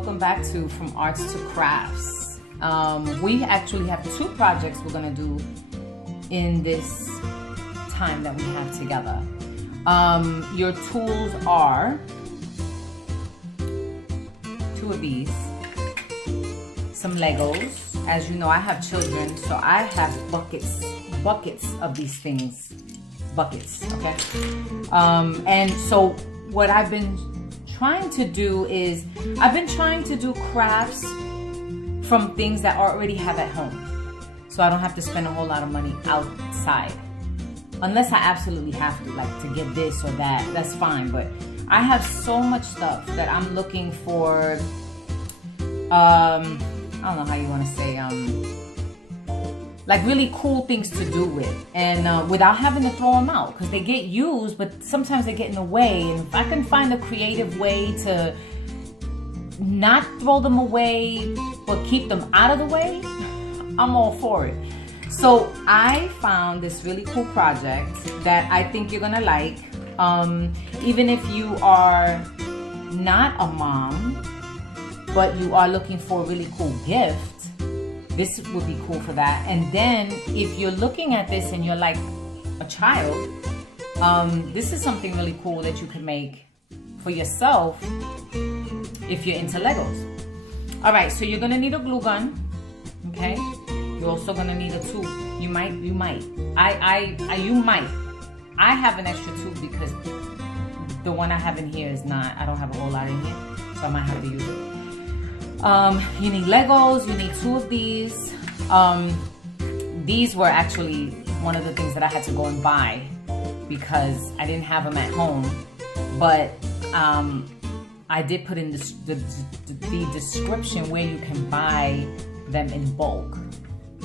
welcome back to From Arts to Crafts. We actually have 2 projects we're gonna do in this time that we have together. Your tools are 2 of these, some Legos. As you know, I have children, so I have buckets of these things, okay? And so what I've been trying to do is, I've been trying to do crafts from things that I already have at home. So I don't have to spend a whole lot of money outside. Unless I absolutely have to, like to get this or that, that's fine. But I have so much stuff that I'm looking for, I don't know how you want to say, like really cool things to do with, and without having to throw them out, because they get used, but sometimes they get in the way. And if I can find a creative way to not throw them away but keep them out of the way, I'm all for it. So I found this really cool project that I think you're gonna like. Even if you are not a mom but you are looking for a really cool gift, this would be cool for that. And then if you're looking at this and you're like a child, this is something really cool that you can make for yourself if you're into Legos. All right, so you're gonna need a glue gun, okay? You're also gonna need a tube. You might. I have an extra tube because the one I have in here is not, I don't have a whole lot in here, so I might have to use it. You need Legos, you need 2 of these. These were actually one of the things that I had to go and buy because I didn't have them at home. But I did put in the description where you can buy them in bulk,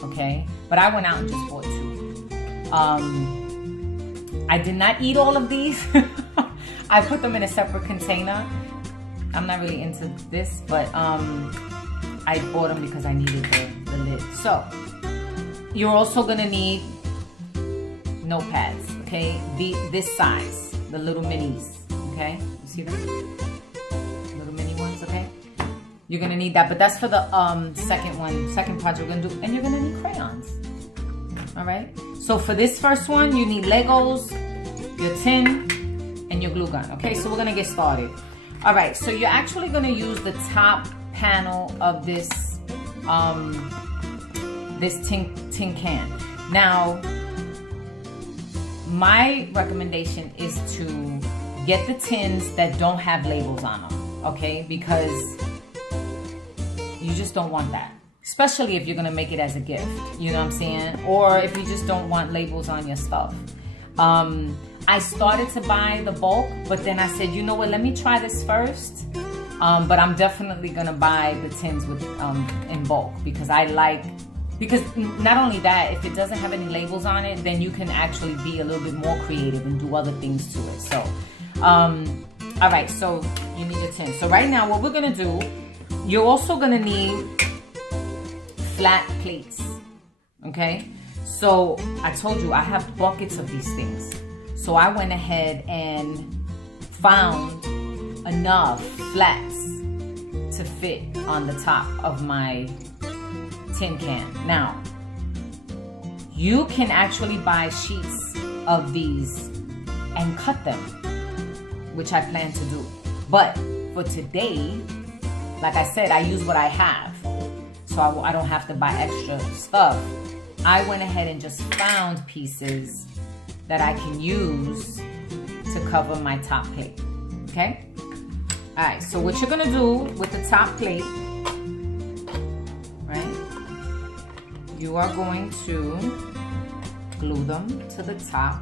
okay? But I went out and just bought 2. I did not eat all of these. I put them in a separate container. I'm not really into this, but I bought them because I needed the lid. So you're also gonna need notepads, okay? This size, the little minis, okay? You see them? Little mini ones, okay? You're gonna need that, but that's for the second project we're gonna do. And you're gonna need crayons, all right? So for this first one, you need Legos, your tin, and your glue gun, okay? So we're gonna get started. All right, so you're actually gonna use the top panel of this this tin can. Now, my recommendation is to get the tins that don't have labels on them, okay? Because you just don't want that, especially if you're gonna make it as a gift, you know what I'm saying? Or if you just don't want labels on your stuff. I started to buy the bulk, but then I said, you know what, let me try this first. But I'm definitely gonna buy the tins with in bulk because because not only that, if it doesn't have any labels on it, then you can actually be a little bit more creative and do other things to it. So, all right, so you need your tin. So right now, what we're gonna do, you're also gonna need flat plates, okay? So I told you I have buckets of these things. So I went ahead and found enough flats to fit on the top of my tin can. Now, you can actually buy sheets of these and cut them, which I plan to do. But for today, like I said, I use what I have. So I don't have to buy extra stuff. I went ahead and just found pieces that I can use to cover my top plate, okay? All right, so what you're gonna do with the top plate, right? You are going to glue them to the top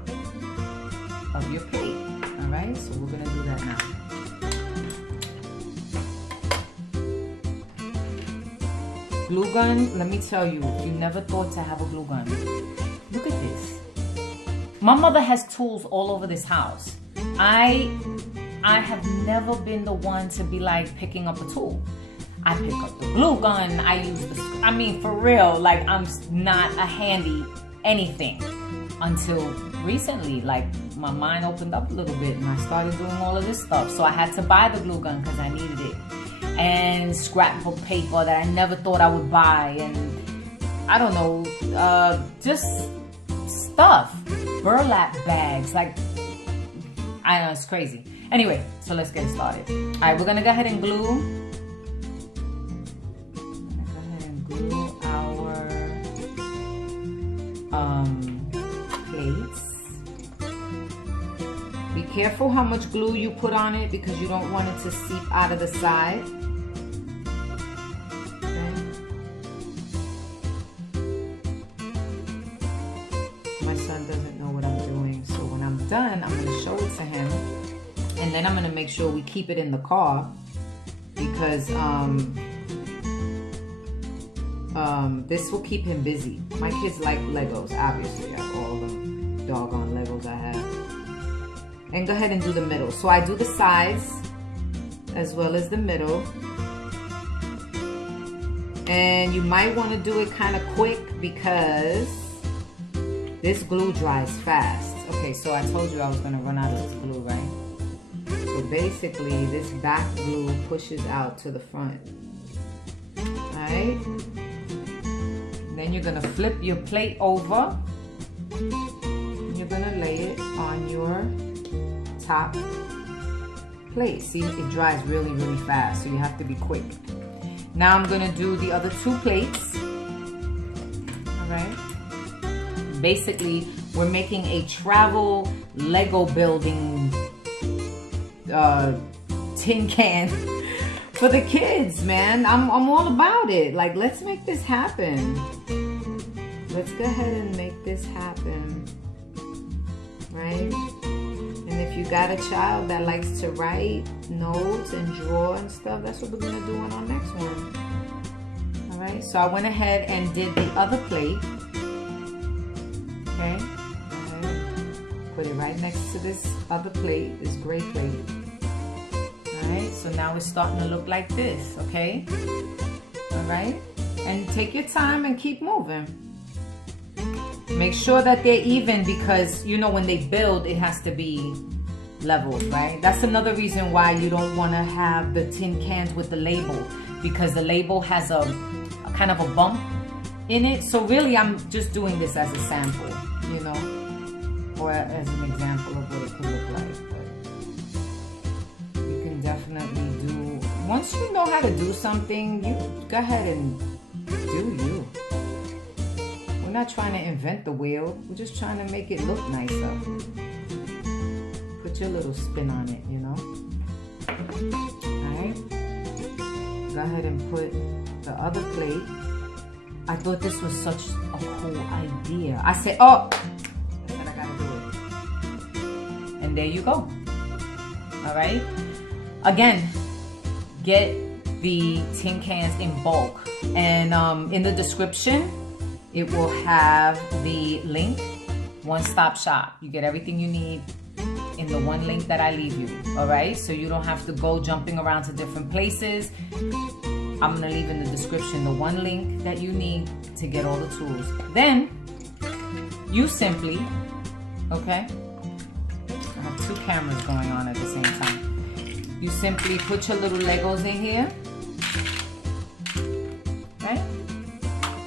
of your plate, all right? So we're gonna do that now. Glue gun, let me tell you, if you never thought to have a glue gun, look at this. My mother has tools all over this house. I have never been the one to be like picking up a tool. I pick up the glue gun, I use I mean, for real, like I'm not a handy anything until recently. Like my mind opened up a little bit and I started doing all of this stuff. So I had to buy the glue gun because I needed it. and scrapbook paper that I never thought I would buy, and I don't know, just stuff, burlap bags, like, I don't know, it's crazy. Anyway, so let's get started. All right, we're gonna go ahead and glue. Plates. Be careful how much glue you put on it because you don't want it to seep out of the side. Okay. My son doesn't know what I'm doing, so when I'm done, I'm going to show it to him, and then I'm going to make sure we keep it in the car because this will keep him busy. My kids like Legos, obviously. All the doggone Legos I have. And go ahead and do the middle. So I do the sides as well as the middle. And you might want to do it kind of quick because this glue dries fast. Okay, so I told you I was going to run out of this glue, right? So basically, this back glue pushes out to the front. Alright? Then you're going to flip your plate over. You're going to lay it on your top plate. See, it dries really, really fast, so you have to be quick. Now I'm going to do the other two plates. Alright? Basically, we're making a travel Lego building tin can for the kids, man. I'm all about it. Like, let's make this happen. Let's go ahead and make this happen, right? And if you got a child that likes to write notes and draw and stuff, that's what we're gonna do on our next one. All right, so I went ahead and did the other plate. Okay, put it right next to this other plate, this gray plate. All right, so now it's starting to look like this, okay? All right, and take your time and keep moving. Make sure that they're even because, you know, when they build, it has to be leveled, right? That's another reason why you don't want to have the tin cans with the label, because the label has a kind of a bump in it. So really, I'm just doing this as a sample, you know, or as an example of what it could look like. But you can definitely do, once you know how to do something, you go ahead and do you. We're not trying to invent the wheel. We're just trying to make it look nicer. Put your little spin on it, you know? Alright. Go ahead and put the other plate. I thought this was such a cool idea. I said, oh! I said I gotta do it. And there you go. Alright? Again, get the tin cans in bulk. And in the description, it will have the link, one-stop shop. You get everything you need in the one link that I leave you, all right? So you don't have to go jumping around to different places. I'm gonna leave in the description the one link that you need to get all the tools. Then, you simply, okay? I have two cameras going on at the same time. You simply put your little Legos in here, right?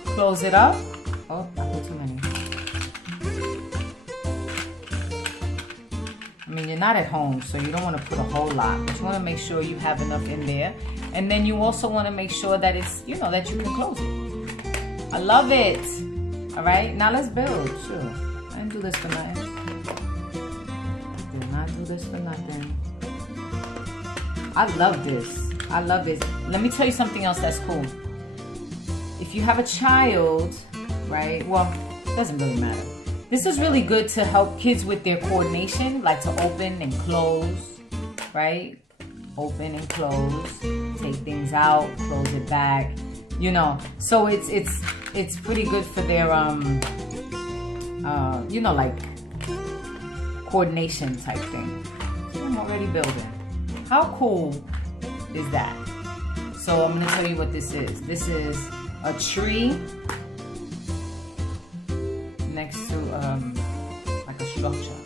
Close it up. Oh, I put too many. I mean, you're not at home, so you don't want to put a whole lot, but you want to make sure you have enough in there. And then you also want to make sure that it's, you know, that you can close it. I love it. All right, now let's build. Sure. I didn't do this for nothing. Did not do this for nothing. I love this. I love this. Let me tell you something else that's cool. If you have a child, right? Well, it doesn't really matter. This is really good to help kids with their coordination, like to open and close, right? Open and close, take things out, close it back, you know. So it's pretty good for their you know, like coordination type thing. So I'm already building. How cool is that? So I'm gonna tell you what this is. This is a tree next to like a structure.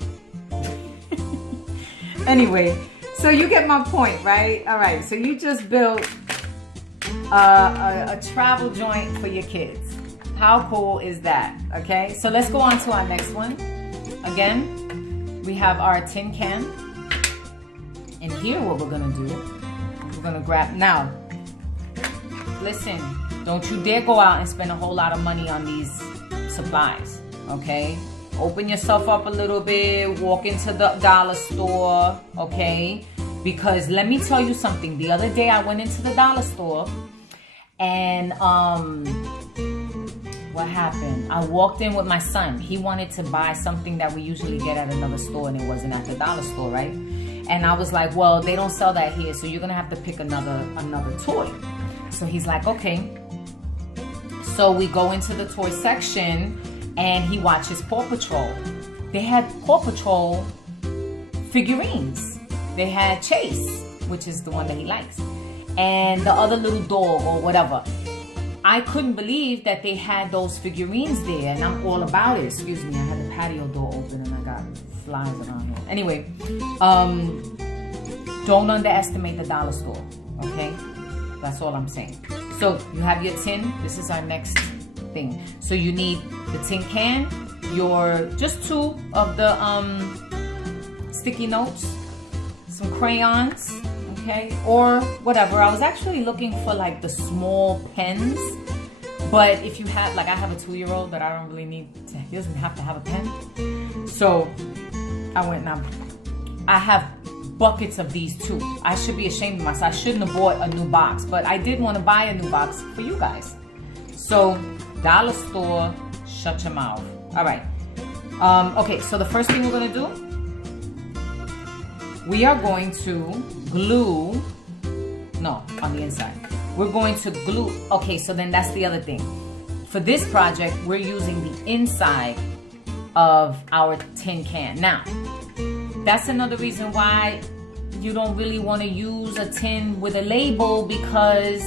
Anyway, so you get my point, right? All right, so you just built a travel joint for your kids. How cool is that? Okay, so let's go on to our next one. Again, we have our tin can. And here what we're gonna do, we're gonna grab, now, listen, don't you dare go out and spend a whole lot of money on these supplies, okay? Open yourself up a little bit, walk into the dollar store, okay? Because let me tell you something, the other day I went into the dollar store and what happened? I walked in with my son. He wanted to buy something that we usually get at another store and it wasn't at the dollar store, right? And I was like, well, they don't sell that here, so you're gonna have to pick another toy. So he's like, okay. So we go into the toy section and he watches Paw Patrol. They had Paw Patrol figurines. They had Chase, which is the one that he likes, and the other little dog or whatever. I couldn't believe that they had those figurines there, and I'm all about it. Excuse me, I had the patio door open and I got flies around here. Anyway, don't underestimate the dollar store, okay? That's all I'm saying. So you have your tin. This is our next thing. So you need the tin can, just 2 of the sticky notes, some crayons, okay, or whatever. I was actually looking for like the small pens, but if you have, like I have a 2-year-old that I don't really need to, he doesn't have to have a pen. So I went and I have buckets of these too. I should be ashamed of myself. I shouldn't have bought a new box, but I did want to buy a new box for you guys. So dollar store, shut your mouth. All right. Okay, so the first thing we're going to do, we are going to glue, no, on the inside. We're going to glue, okay, so then that's the other thing. For this project, we're using the inside of our tin can. Now, that's another reason why you don't really want to use a tin with a label, because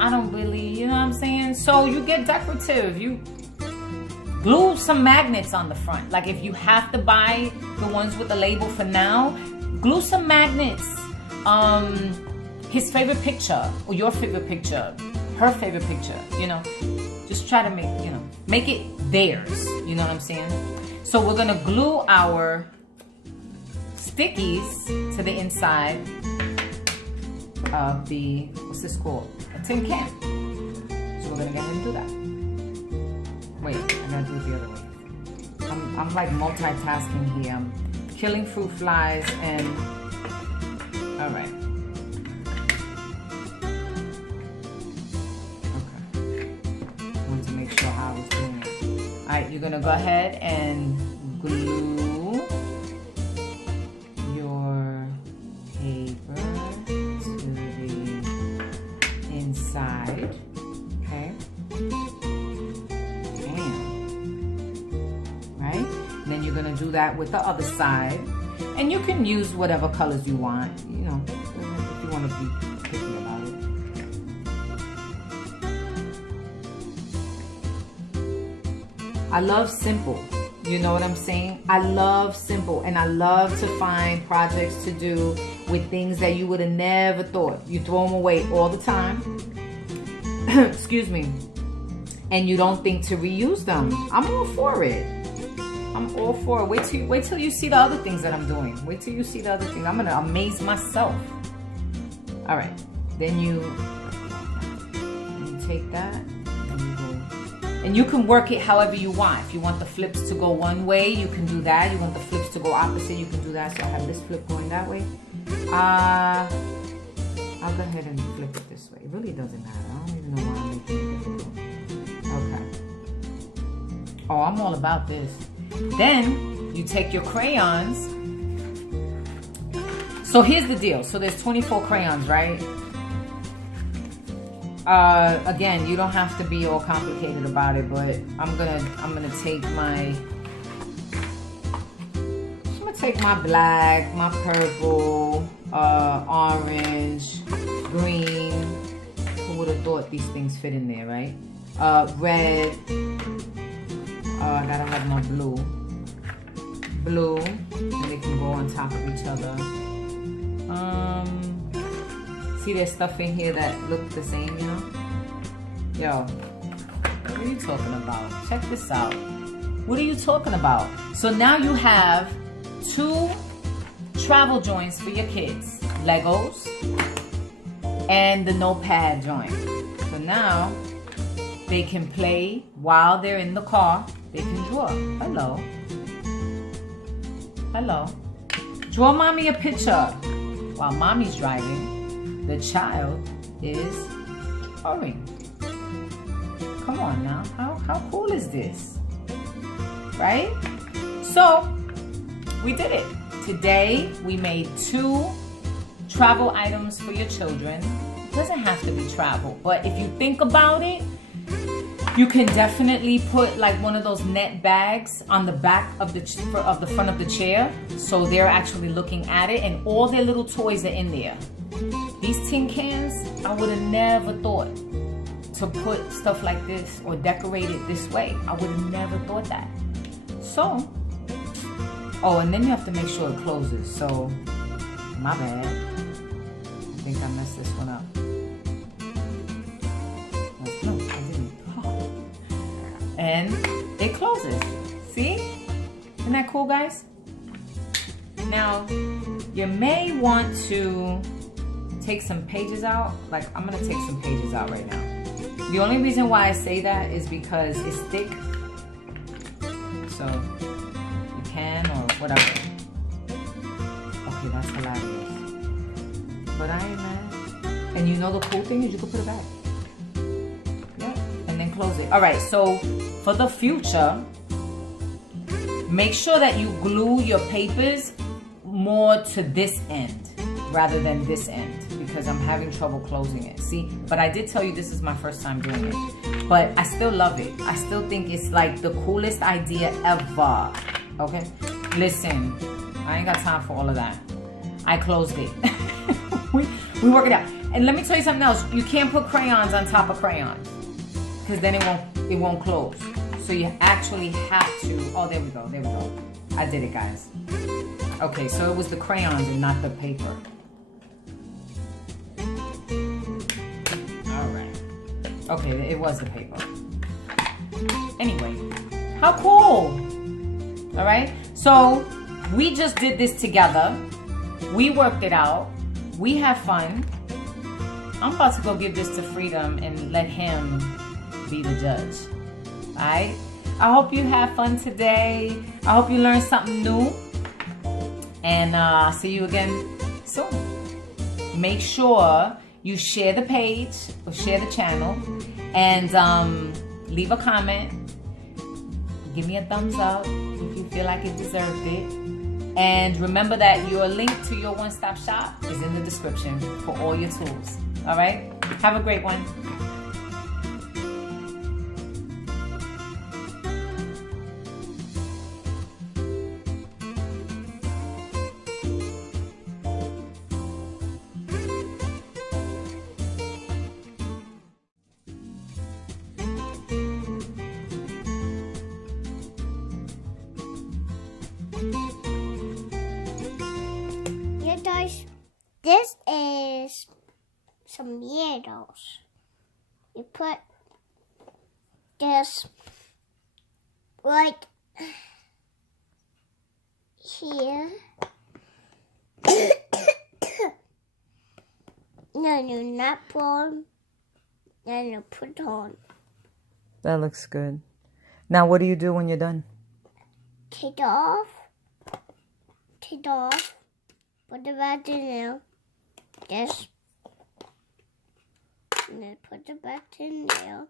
I don't really, you know what I'm saying? So you get decorative. You glue some magnets on the front. Like if you have to buy the ones with the label for now, glue some magnets. His favorite picture, or your favorite picture, her favorite picture, you know. Just try to make, you know, make it theirs. You know what I'm saying? So we're gonna glue our stickies to the inside of the, what's this called? A tin can. So we're gonna go ahead and do that. Wait, I gotta do it the other way. I'm like multitasking here. I'm killing fruit flies and, all right. Okay. I want to make sure how I was doing it. All right, you're gonna go ahead and glue your paper to the inside, okay? Right? And then you're gonna do that with the other side. And you can use whatever colors you want, you know, if you want to be picky about it. I love simple. You know what I'm saying? I love simple, and I love to find projects to do with things that you would have never thought. You throw them away all the time. Excuse me. And you don't think to reuse them. I'm all for it. I'm all for it. Wait till you see the other things that I'm doing. Wait till you see the other things. I'm gonna amaze myself. All right. Then you take that. And you can work it however you want. If you want the flips to go one way, you can do that. You want the flips to go opposite, you can do that. So I have this flip going that way. I'll go ahead and flip it this way. It really doesn't matter. I don't even know why I'm making it difficult. Okay. Oh, I'm all about this. Then you take your crayons. So here's the deal. So there's 24 crayons, right? Again, you don't have to be all complicated about it, but I'm gonna take my black, my purple, orange, green. Who would have thought these things fit in there, right? Red. I gotta have my blue, and they can go on top of each other. See, there's stuff in here that look the same, you know? Yo, what are you talking about? Check this out. What are you talking about? So now you have 2 travel joints for your kids. Legos and the notepad joint. So now they can play while they're in the car. They can draw. Hello. Hello. Draw mommy a picture while mommy's driving. The child is drawing. Come on now. How cool is this? Right? So we did it. Today we made 2 travel items for your children. It doesn't have to be travel, but if you think about it, you can definitely put like one of those net bags on the back of the front of the chair, so they're actually looking at it, and all their little toys are in there. These tin cans, I would have never thought to put stuff like this or decorate it this way. I would have never thought that. So, oh, and then you have to make sure it closes. So, my bad. I think I messed this one up. No, I didn't. And it closes. See? Isn't that cool, guys? Now, you may want to take some pages out. Like, I'm gonna take some pages out right now. The only reason why I say that is because it's thick. So, you can or whatever. Okay, that's hilarious. But I ain't mad. And you know the cool thing is you can put it back. Yeah, and then close it. All right, so for the future, make sure that you glue your papers more to this end rather than this end, because I'm having trouble closing it. See, but I did tell you this is my first time doing it, but I still love it. I still think it's like the coolest idea ever. Okay, listen, I ain't got time for all of that. I closed it. we work it out. And let me tell you something else. You can't put crayons on top of crayons, because then it won't close. So you actually have to. Oh, there we go. There we go. I did it, guys. Okay, so it was the crayons and not the paper. All right. Okay, it was the paper. Anyway, how cool. All right. So we just did this together. We worked it out. We have fun. I'm about to go give this to Freedom and let him be the judge. All right. I hope you have fun today. I hope you learned something new. And I'll see you again soon. Make sure you share the page or share the channel, and leave a comment. Give me a thumbs up if you feel like it deserved it. And remember that your link to your one-stop shop is in the description for all your tools. All right? Have a great one. Guys, this is some yellows. You put this right here. Then you nap on, then you put on. That looks good. Now what do you do when you're done? Take it off. Take it off. Put it back in there. This. And then put it back in there.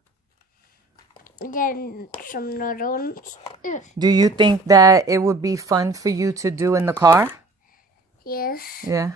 And then some noodles. Do you think that it would be fun for you to do in the car? Yes. Yeah.